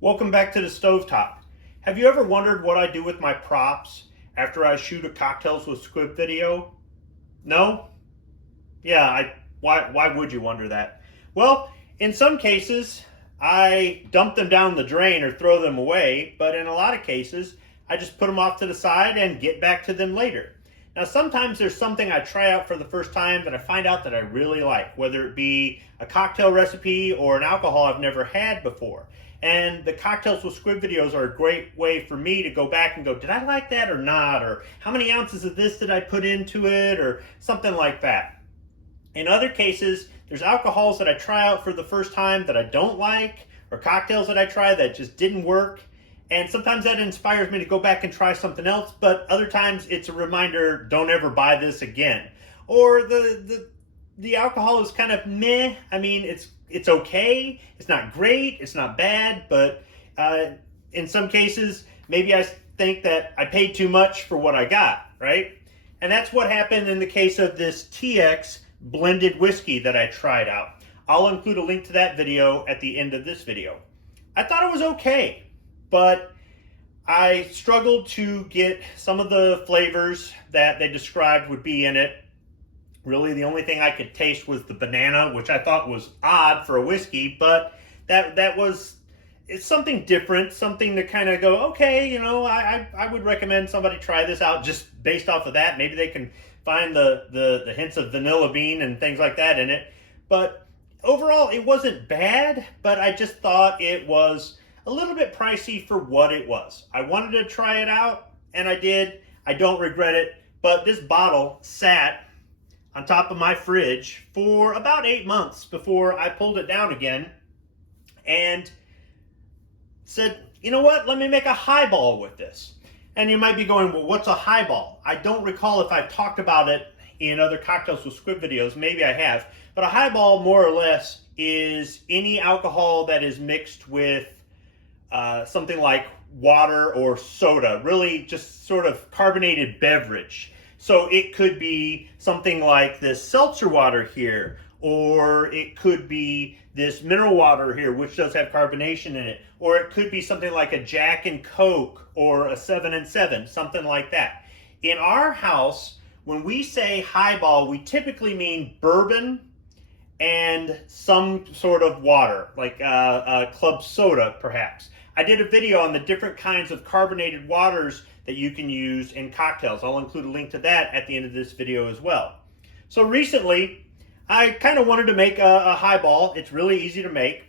Welcome back to the stovetop. Have you ever wondered what I do with my props after I shoot a cocktails with Squib video? No? Yeah, why would you wonder that? Well, in some cases, I dump them down the drain or throw them away, but in a lot of cases, I just put them off to the side and get back to them later. Now, sometimes there's something I try out for the first time that I find out that I really like, whether it be a cocktail recipe or an alcohol I've never had before. And the cocktails with Squib videos are a great way for me to go back and go, did I like that or not? Or how many ounces of this did I put into it? Or something like that. In other cases, there's alcohols that I try out for the first time that I don't like, or cocktails that I try that just didn't work. And sometimes that inspires me to go back and try something else, but other times it's a reminder, don't ever buy this again. Or the alcohol is kind of meh. I mean, it's okay. It's not great. It's not bad, but in some cases, maybe I think that I paid too much for what I got, right? And that's what happened in the case of this Thanx blended whiskey that I tried out. I'll include a link to that video at the end of this video. I thought it was okay, but I struggled to get some of the flavors that they described would be in it. Really, the only thing I could taste was the banana, which I thought was odd for a whiskey, but it's something different, something to kind of go, okay, you know, I would recommend somebody try this out just based off of that. Maybe they can find the hints of vanilla bean and things like that in it. But overall, it wasn't bad, but I just thought it was a little bit pricey for what it was. I wanted to try it out, and I did. I don't regret it, but this bottle sat on top of my fridge for about 8 months before I pulled it down again and said, you know what, let me make a highball with this. And you might be going, well, what's a highball? I don't recall if I've talked about it in other cocktails with Squib videos. Maybe I have. But a highball, more or less, is any alcohol that is mixed with something like water or soda, really just sort of carbonated beverage. So it could be something like this seltzer water here, or it could be this mineral water here, which does have carbonation in it, or it could be something like a Jack and Coke or a 7 and 7, something like that. In our house, when we say highball, we typically mean bourbon and some sort of water, like club soda, perhaps. I did a video on the different kinds of carbonated waters that you can use in cocktails. I'll include a link to that at the end of this video as well. So recently, I kind of wanted to make a highball. It's really easy to make.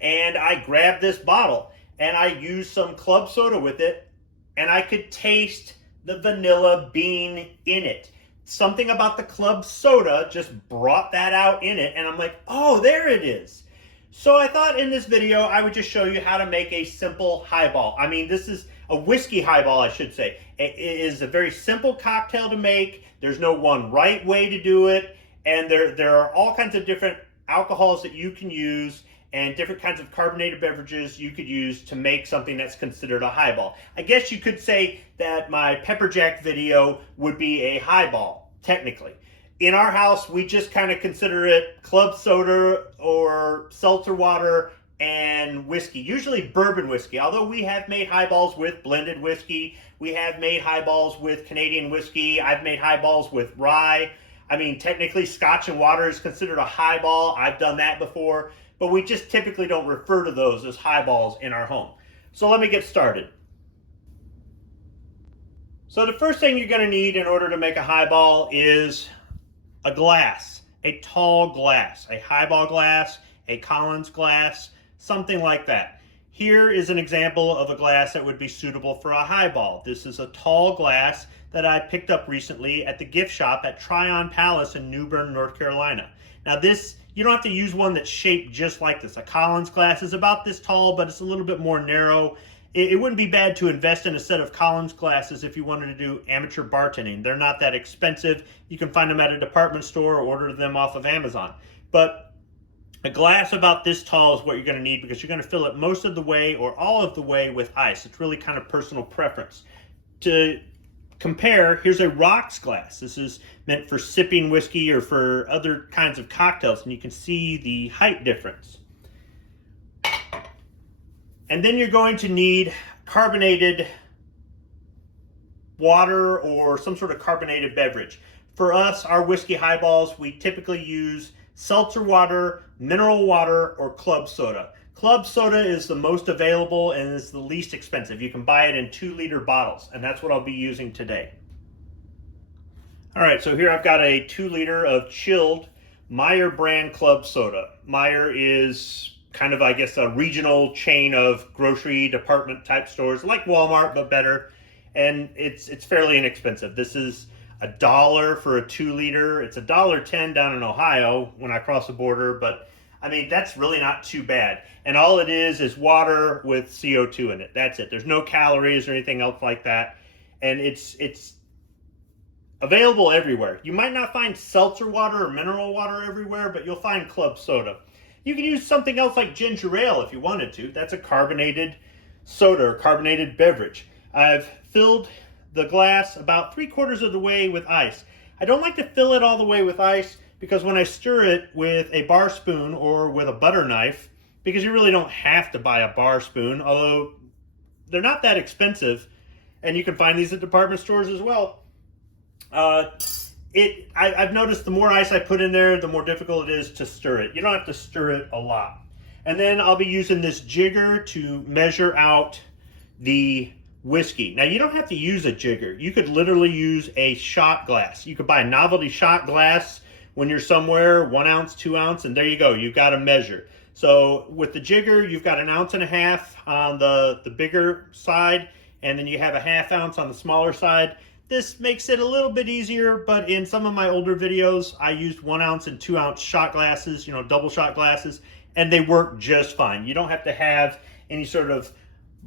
And I grabbed this bottle and I used some club soda with it, and I could taste the vanilla bean in it. Something about the club soda just brought that out in it, and I'm like, oh, there it is. So I thought in this video I would just show you how to make a simple highball. I mean, this is a whiskey highball, I should say. It is a very simple cocktail to make. There's no one right way to do it, and there are all kinds of different alcohols that you can use and different kinds of carbonated beverages you could use to make something that's considered a highball. I guess you could say that my pepper jack video would be a highball, technically. In our house, we just kind of consider it club soda or seltzer water and whiskey, usually bourbon whiskey. Although we have made highballs with blended whiskey, we have made highballs with Canadian whiskey, I've made highballs with rye. I mean, technically scotch and water is considered a highball. I've done that before, but we just typically don't refer to those as highballs in our home. So let me get started. So the first thing you're going to need in order to make a highball is a glass, a tall glass, a highball glass, a Collins glass, something like that. Here is an example of a glass that would be suitable for a highball. This is a tall glass that I picked up recently at the gift shop at Tryon Palace in New Bern, North Carolina. Now this, you don't have to use one that's shaped just like this. A Collins glass is about this tall, but it's a little bit more narrow. It wouldn't be bad to invest in a set of Collins glasses if you wanted to do amateur bartending. They're not that expensive. You can find them at a department store or order them off of Amazon. But a glass about this tall is what you're going to need, because you're going to fill it most of the way or all of the way with ice. It's really kind of personal preference. To compare, here's a rocks glass. This is meant for sipping whiskey or for other kinds of cocktails, and you can see the height difference. And then you're going to need carbonated water or some sort of carbonated beverage. For us, our whiskey highballs, we typically use seltzer water, mineral water, or club soda. Club soda is the most available and is the least expensive. You can buy it in 2-liter bottles, and that's what I'll be using today. All right, so here I've got a 2-liter of chilled Meyer brand club soda. Meyer is kind of, I guess, a regional chain of grocery department type stores, like Walmart, but better. And it's fairly inexpensive. This is $1 for a 2-liter. It's $1.10 down in Ohio when I cross the border, but I mean, that's really not too bad. And all it is water with CO2 in it. That's it. There's no calories or anything else like that. And it's available everywhere. You might not find seltzer water or mineral water everywhere, but you'll find club soda. You can use something else like ginger ale if you wanted to. That's a carbonated soda or carbonated beverage. I've filled the glass about 3/4 of the way with ice. I don't like to fill it all the way with ice because when I stir it with a bar spoon or with a butter knife, because you really don't have to buy a bar spoon, although they're not that expensive, and you can find these at department stores as well. I've noticed the more ice I put in there, the more difficult it is to stir it. You don't have to stir it a lot. And then I'll be using this jigger to measure out the whiskey. Now, you don't have to use a jigger. You could literally use a shot glass. You could buy a novelty shot glass when you're somewhere, 1 ounce, 2 ounce, and there you go. You've got a measure. So with the jigger, you've got 1.5 ounces on the bigger side, and then you have a 1/2 ounce on the smaller side. This makes it a little bit easier, but in some of my older videos, I used 1 ounce and 2 ounce shot glasses, double shot glasses, and they work just fine. You don't have to have any sort of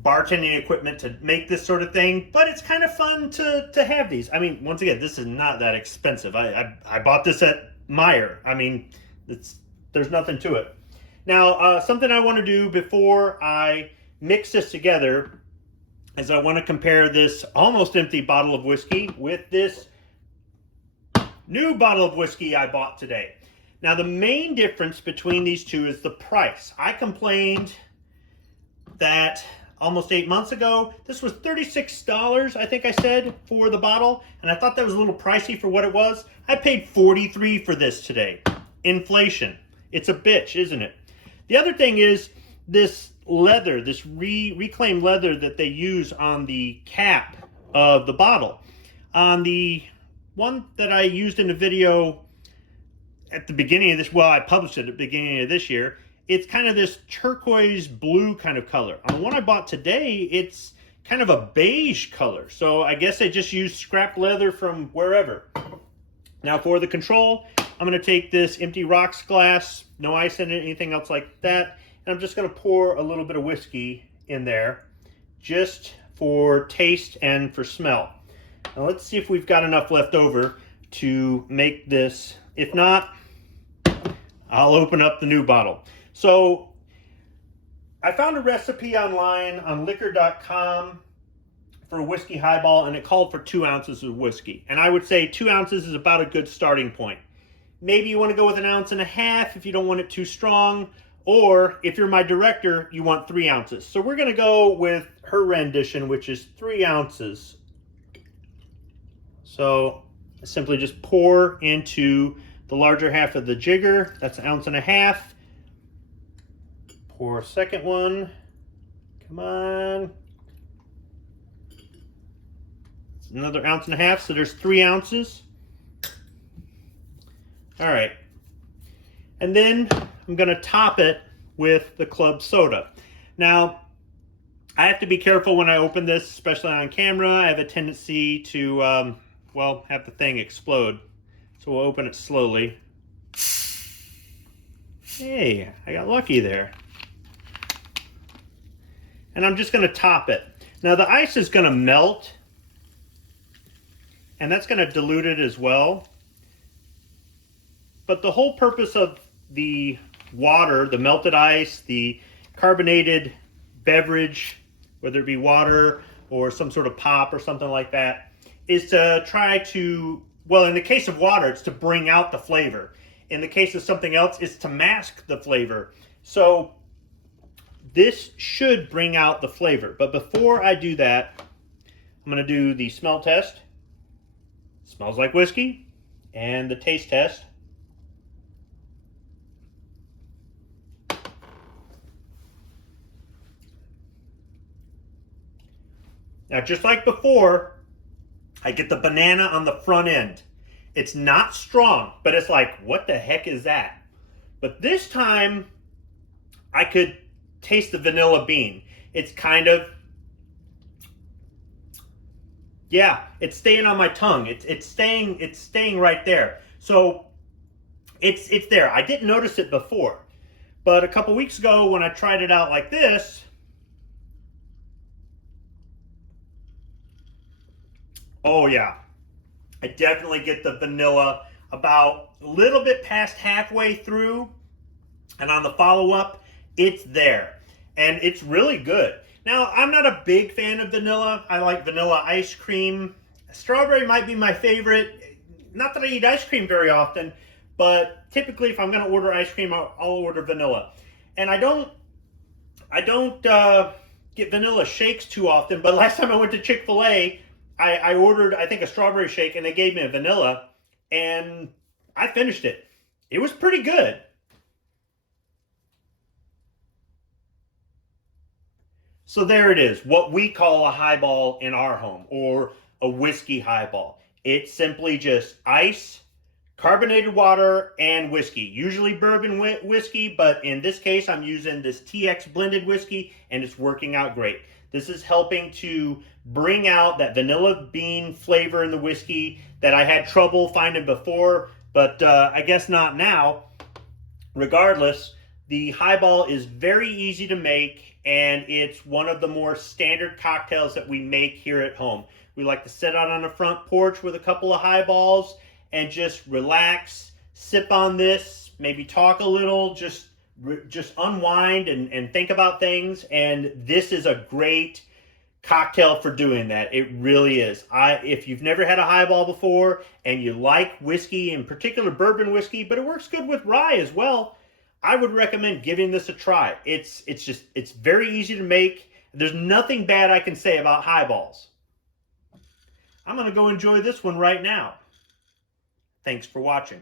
bartending equipment to make this sort of thing, but it's kind of fun to have these. I mean, once again, this is not that expensive. I bought this at Meyer. I mean, there's nothing to it. Now, something I want to do before I mix this together is I want to compare this almost empty bottle of whiskey with this new bottle of whiskey I bought today. Now, the main difference between these two is the price. I complained that almost 8 months ago, this was $36, I think I said, for the bottle, and I thought that was a little pricey for what it was. I paid $43 for this today. Inflation. It's a bitch, isn't it? The other thing is this leather, this reclaimed leather that they use on the cap of the bottle. On the one that I used in the video at the beginning of this, well, I published it at the beginning of this year, it's kind of this turquoise blue kind of color. On the one I bought today, it's kind of a beige color. So I guess they just used scrap leather from wherever. Now for the control, I'm going to take this empty rocks glass, no ice in it, anything else like that, and I'm just going to pour a little bit of whiskey in there just for taste and for smell. Now let's see if we've got enough left over to make this. If not, I'll open up the new bottle. So I found a recipe online on liquor.com for a whiskey highball, and it called for 2 ounces of whiskey. And I would say 2 ounces is about a good starting point. Maybe you want to go with 1.5 ounces if you don't want it too strong, or if you're my director, you want 3 ounces. So we're going to go with her rendition, which is 3 ounces. So simply just pour into the larger half of the jigger. That's 1.5 ounces. Pour a second one. Come on. It's another 1.5 ounces, so there's 3 ounces. All right. And then I'm going to top it with the club soda. Now, I have to be careful when I open this, especially on camera. I have a tendency to, have the thing explode. So we'll open it slowly. Hey, I got lucky there. And I'm just going to top it. Now the ice is going to melt, and that's going to dilute it as well. But the whole purpose of the water, the melted ice, the carbonated beverage, whether it be water or some sort of pop or something like that, is to try to, well, in the case of water, it's to bring out the flavor. In the case of something else, it's to mask the flavor. So this should bring out the flavor. But before I do that, I'm going to do the smell test. Smells like whiskey. And the taste test. Now, just like before, I get the banana on the front end. It's not strong, but it's like, what the heck is that? But this time, I could taste the vanilla bean. It's kind of, yeah, it's staying on my tongue. It's staying right there. So it's there. I didn't notice it before, but a couple weeks ago when I tried it out like this, oh yeah, I definitely get the vanilla about a little bit past halfway through, and on the follow-up, it's there. And it's really good. Now, I'm not a big fan of vanilla. I like vanilla ice cream. Strawberry might be my favorite. Not that I eat ice cream very often, but typically if I'm going to order ice cream, I'll order vanilla. And I don't get vanilla shakes too often, but last time I went to Chick-fil-A, I ordered, I think, a strawberry shake, and they gave me a vanilla, and I finished it. It was pretty good. So there it is, what we call a highball in our home, or a whiskey highball. It's simply just ice, carbonated water, and whiskey. Usually bourbon whiskey, but in this case, I'm using this Thanx blended whiskey, and it's working out great. This is helping to bring out that vanilla bean flavor in the whiskey that I had trouble finding before, but I guess not now. Regardless, the highball is very easy to make, and it's one of the more standard cocktails that we make here at home. We like to sit out on the front porch with a couple of highballs and just relax, sip on this, maybe talk a little, just unwind and think about things. And this is a great cocktail for doing that. It really is. If you've never had a highball before and you like whiskey, in particular bourbon whiskey, but it works good with rye as well, I would recommend giving this a try. It's very easy to make. There's nothing bad I can say about highballs. I'm going to go enjoy this one right now. Thanks for watching.